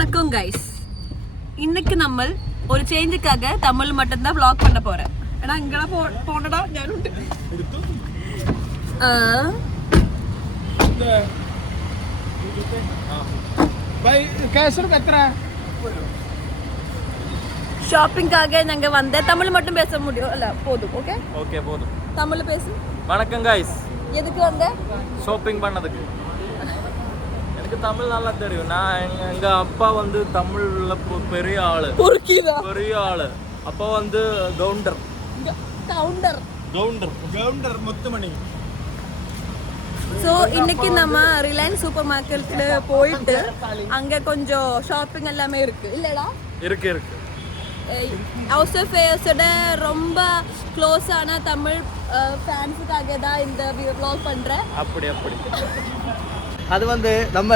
வணக்கம் கைஸ். இன்னைக்கு நம்ம ஒரு சேஞ்சுக்காக தமிழ் மட்டும் தான் vlog பண்ண போறேன். ஏன்னா இங்கடா போனடா ഞാനുണ്ട്. By cash எത്ര? ஷாப்பிங்காக நாங்க வந்த தமிழ் மட்டும் பேச முடியும் இல்ல போதும். ஓகே ஓகே போதும். தமிழ்ல பேசு. வணக்கம் गाइस. எதுக்கு வந்த? ஷாப்பிங் பண்ணதுக்கு. எனக்கு தமிழ் நல்லா தெரியும். நான் எங்க அப்பா வந்து தமிழ்ல பெரிய ஆளு. புரியுதா? பெரிய ஆளு. அப்பா வந்து கவுண்டர். கவுண்டர் முத்துமணி. ஸோ இன்னைக்கு நம்ம ரிலையன்ஸ் சூப்பர் மார்க்கெட்ல போயிட்டு அங்க கொஞ்சம் ஷாப்பிங் எல்லாமே இருக்கு இல்லடா? இருக்கு ஹவுஸ் ஃபேஸோட ரொம்ப க்ளோஸான தமிழ் ஃபேன்ஸுக்காக தான் இந்த vlog பண்றேன். அப்படி அது வந்து நம்ம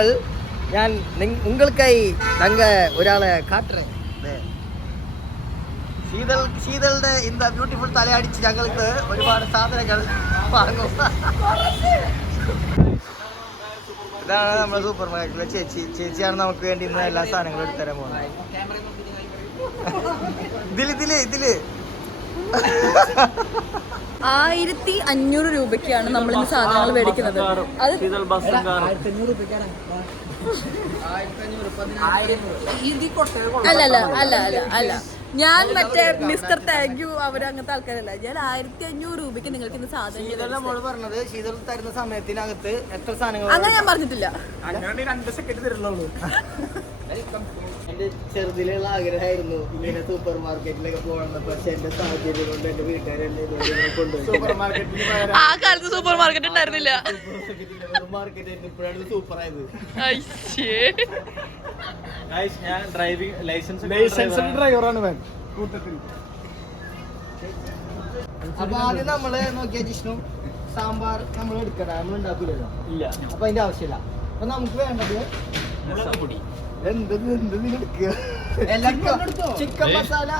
உங்களுக்காയി நாங்கள் ഒരാളെ കാട്ടുறேன். ശീതളുടെ இந்த ബ്യൂട്ടിഫുൾ തലയടിച്ച് ഞങ്ങൾക്ക് ഒരുപാട് സാധനങ്ങൾ വാങ്ങും. ഇതാണ് നമ്മുടെ സൂപ്പർ മാർക്കറ്റിലെ ചേച്ചിയാണ് നമുക്ക് വേണ്ടി ഇന്ന് എല്ലാ സാധനങ്ങളും എടുത്തരാൻ പോകുന്നത്. ഇതില് 1500 രൂപയ്ക്കാണ് നമ്മൾ ഇന്ന് സാധനങ്ങൾ മേടിക്കുന്നത്. അത് അല്ല ഞാൻ മറ്റേ മിസ്റ്റർ താങ്ക് യു അവരങ്ങനത്തെ ആൾക്കാരല്ല. ഞാൻ 1500 രൂപയ്ക്ക് നിങ്ങൾക്ക് ഇന്ന് സാധനം പറഞ്ഞത് ശീതൾ തരുന്ന സമയത്തിനകത്ത് എത്ര സാധനങ്ങൾ അങ്ങനെ ഞാൻ പറഞ്ഞിട്ടില്ല. അങ്ങനെ 2 സെക്കൻഡ് തരുന്നുള്ളൂ. എന്റെ ചെറുതിലുള്ള ആഗ്രഹമായിരുന്നു ഇങ്ങനെ സൂപ്പർ മാർക്കറ്റിലൊക്കെ പോകണം. പക്ഷെ എന്റെ സാഹചര്യം കൊണ്ട് എന്റെ വീട്ടുകാരെന്നെ കൊണ്ടുപോയി. സൂപ്പർ മാർക്കറ്റിൽ ആ കാലത്ത് സൂപ്പർ മാർക്കറ്റ് ഉണ്ടായിരുന്നില്ല. മാർക്കറ്റ് ഇപ്പോഴാണ് സൂപ്പർ ആയത്. ഞാൻ ഡ്രൈവിംഗ് ലൈസൻസ് ഡ്രൈവറാണ് വേൻ കൂട്ടത്തിൽ. അപ്പൊ ആദ്യം നമ്മള് നോക്കിയ ജിഷ്ണു സാമ്പാർ നമ്മൾ എടുക്കണ്ട, നമ്മൾ ഉണ്ടാക്കൂലല്ലോ. ഇല്ല. അപ്പൊ അതിന്റെ ആവശ്യമില്ല. അപ്പൊ നമുക്ക് വേണ്ടത് പൊടി. ചിക്കൻ മസാല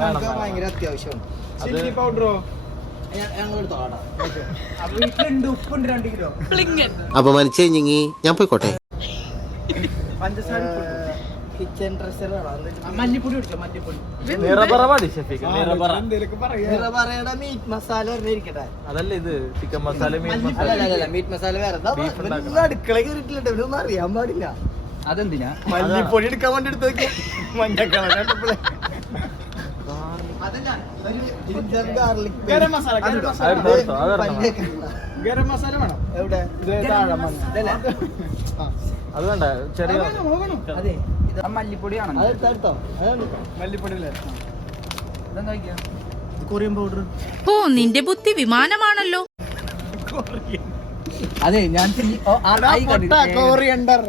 നമുക്ക് ഭയങ്കര അത്യാവശ്യമാണ്. ചില്ലി പൗഡറോ ഞങ്ങൾ എടുത്തോളാം. അപ്പൊ വീട്ടിലുണ്ട് ഉപ്പുണ്ട് 2 കിലോ. അപമാനിച്ചേ ഞാൻ പോയിക്കോട്ടെ. പഞ്ചസാര കിച്ചൺ ഡ്രസ്സർ വേണം. മല്ലിപ്പൊടി കുടിച്ചോ? മല്ലിപ്പൊടി നിറപറയുടെ മീറ്റ് മസാല ഇരിക്കട്ടെ. അതല്ല ഇത് ചിക്കൻ മസാല മീറ്റ് മസാല വേറെ അടുക്കള കയറിയിട്ടില്ല. ഇവരൊന്നും അറിയാൻ പാടില്ല. അതെന്തിനാ? മല്ലിപ്പൊടി എടുക്കാൻ വേണ്ടി എടുത്ത് നോക്കിയ മഞ്ഞക്കള ഗരം മസാല ഗരം മസാല വേണം. എവിടെ? അത് വേണ്ട, ചെറിയ അതെ മല്ലിപ്പൊടിയാണ്. അതെടുത്തോ? മല്ലിപ്പൊടി അല്ലേ? Korean powder. ഓ, നിന്റെ ബുദ്ധി വിമാനമാണല്ലോ. അതെ ഞാൻ കോറിയണ്ടർ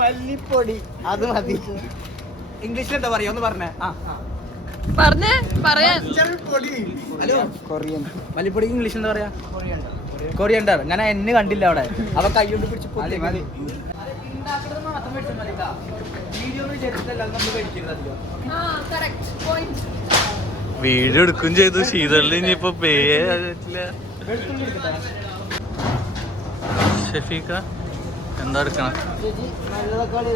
മല്ലിപ്പൊടി അത് മതി. ഇംഗ്ലീഷിൽ എന്താ പറയാ ഒന്ന് പറഞ്ഞേ. പറയാൻ ഹലോ കൊറിയൻ മല്ലിപ്പൊടി ഇംഗ്ലീഷ് എന്താ പറയാ? കൊറിയണ്ടർ. ഞാൻ എന്നെ കണ്ടില്ല അവിടെ. അവ കൈകൊണ്ട് പിടിച്ച് വീഡിയോ എടുക്കും ചെയ്തു. ശീതളിൽ ഇനിയിപ്പോ ഷെഫീക്ക എന്താ എടുക്കണം? നല്ല തക്കാളി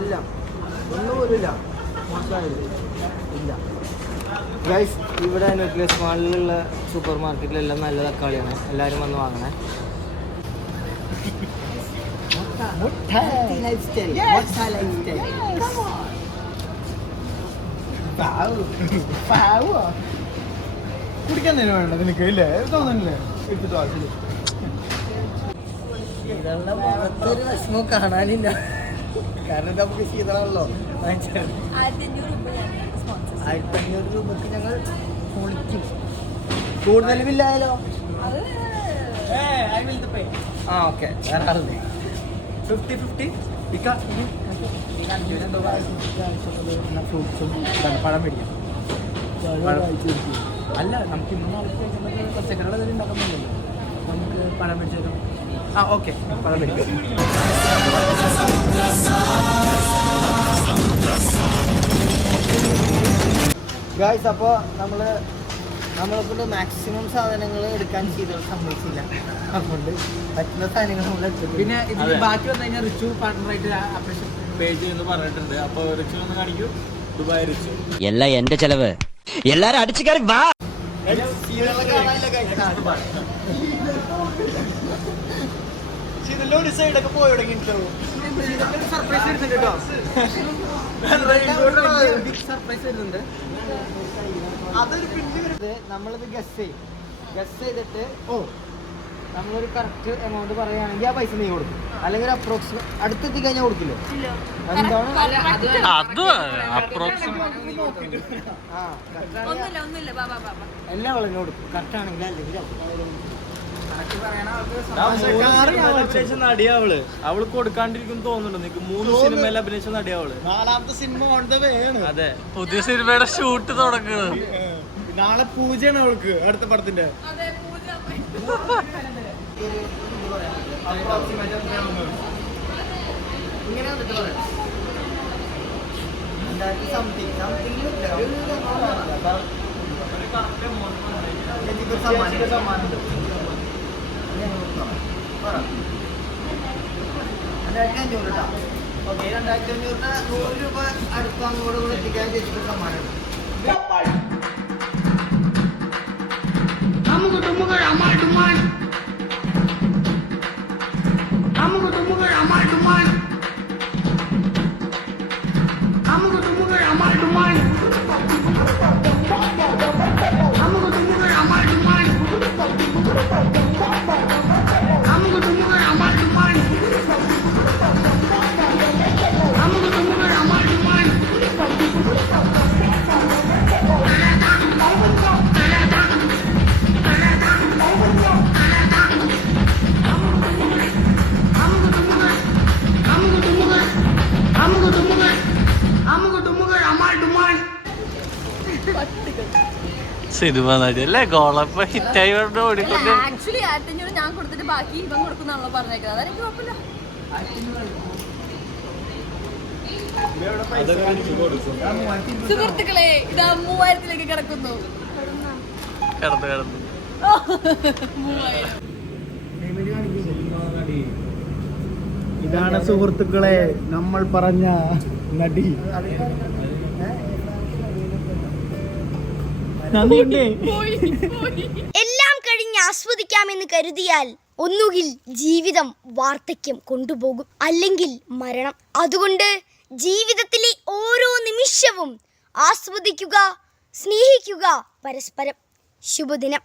എല്ലാം ഒന്നും പോലും ഇല്ല. ഇല്ല ഗൈസ്, ഇവിടെ ന്യൂക്ലിയസ് മാളിലുള്ള സൂപ്പർ മാർക്കറ്റിലെല്ലാം നല്ല തക്കാളിയാണ്. എല്ലാവരും വന്ന് വാങ്ങണേ. കുടിക്കാൻ തന്നെ വേണ്ട നിനക്ക് ഇല്ലേ? തോന്നണില്ലേ? എടുത്തിട്ടോ ശീതളുടെ മുഖത്തൊരു വിഷമം കാണാനില്ല. കാരണം നമുക്ക് ശീതളാണല്ലോ. 1500 രൂപക്ക് ഞങ്ങൾ പൊളിക്കും. കൂടുതൽ ബില്ലായാലോ? ആ ഓക്കെ. വേറെ ആളുണ്ട് 50-50. ഫ്രൂട്ട്സും പഴം മേടിക്കാം. അല്ല, നമുക്ക് ഇന്നും പച്ചക്കറികൾ എന്തെങ്കിലും ഉണ്ടാക്കുന്നില്ലല്ലോ. നമുക്ക് പഴം മേടിച്ചേക്കാം. ആ ഓക്കെ, പഴം മേടിക്കാം. ഗായ്സ്, അപ്പോൾ നമ്മൾ നമ്മളെക്കൊണ്ട് മാക്സിമം സാധനങ്ങൾ എടുക്കാൻ ചെയ്തത് സമ്മതിച്ചില്ല. അതുകൊണ്ട് പറ്റുന്ന സാധനങ്ങൾ നമ്മൾ എടുത്തു. പിന്നെ ഇതിന് ബാക്കി വന്നു കഴിഞ്ഞാൽ റിച്ചു പാർട്ട്ണറായിട്ട് അപ്രേഷൻ പേ ചെയ്യുമെന്ന് പറഞ്ഞിട്ടുണ്ട്. അപ്പോൾ റിച്ചു ഒന്ന് കാണിക്കൂ. ദുബായ് റിച്ചു. എല്ലാം എന്റെ ചെലവ്. എല്ലാരും അടിച്ചു കയറി വാ. ഒരു സൈഡൊക്കെ പോയി തുടങ്ങിട്ടോ. സർപ്രൈസ് വരുന്നുണ്ട് കേട്ടോ. സർപ്രൈസ് വരുന്നുണ്ട്. അതൊരു പിന്നെ നമ്മളിത് ഗസ് ചെയ്തിട്ട് നമ്മളൊരു കറക്റ്റ് എമൗണ്ട് പറയുകയാണെങ്കിൽ ആ പൈസ നീ കൊടുക്കും. അല്ലെങ്കിൽ ഒരു അപ്രോക്സിമേറ്റ് അടുത്തെത്തി കഴിഞ്ഞാൽ കൊടുക്കില്ലേ? എന്താണ് ഒന്നുമില്ല ബാബാ എല്ലാം അവളെന്നെ കൊടുക്കും കറക്റ്റ് ആണെങ്കിൽ. അല്ലെങ്കിൽ അഭിനയിച്ച നടിയാ അവള് കൊടുക്കാണ്ടിരിക്കും തോന്നുന്നുണ്ട്. നിനക്ക് 3 സിനിമയിൽ അഭിനയിച്ച നടിയാ അവള്. 4ാമത്തെ സിനിമ ഓൺ ദ വേ ആണ്. അതെ, പുതിയ സിനിമയുടെ ഷൂട്ട് തുടങ്ങുന്നത്. നാളെ പൂജയാണ് അവൾക്ക് അടുത്ത പടത്തിന്റെ. ഇങ്ങനെ വന്നിട്ട് പറയാം സമ്മാനം 2500 കേട്ടോ. ഓക്കെ, 2500 100 രൂപ അടുത്ത് അങ്ങോട്ട് കൂടെ എത്തിക്കാൻ ചേച്ചിട്ട് സമ്മാനം. സിനിമ നടിയല്ലേ ഗോളപ്പ ഹിറ്റായി ഓടിക്കൊണ്ട്. ആക്ച്വലി 500 ഞാൻ കൊടുത്തിട്ട് ബാക്കി ഇവൻ കൊടുക്കുന്നാണല്ലോ പറഞ്ഞേക്കുന്നത്. അതെനിക്ക് കുഴപ്പമില്ല. സുഹൃത്തുക്കളെ ഇതാ 3000-ലേക്ക് കിടക്കുന്നു. കിടന്നു 3000. ഇതാണ് സുഹൃത്തുക്കളെ നമ്മൾ പറഞ്ഞ നടി. എല്ലാം കഴിഞ്ഞ് ആസ്വദിക്കാമെന്ന് കരുതിയാൽ ഒന്നുകിൽ ജീവിതം വാർദ്ധക്യം കൊണ്ടുപോകും, അല്ലെങ്കിൽ മരണം. അതുകൊണ്ട് ജീവിതത്തിലെ ഓരോ നിമിഷവും ആസ്വദിക്കുക, സ്നേഹിക്കുക പരസ്പരം. ശുഭദിനം.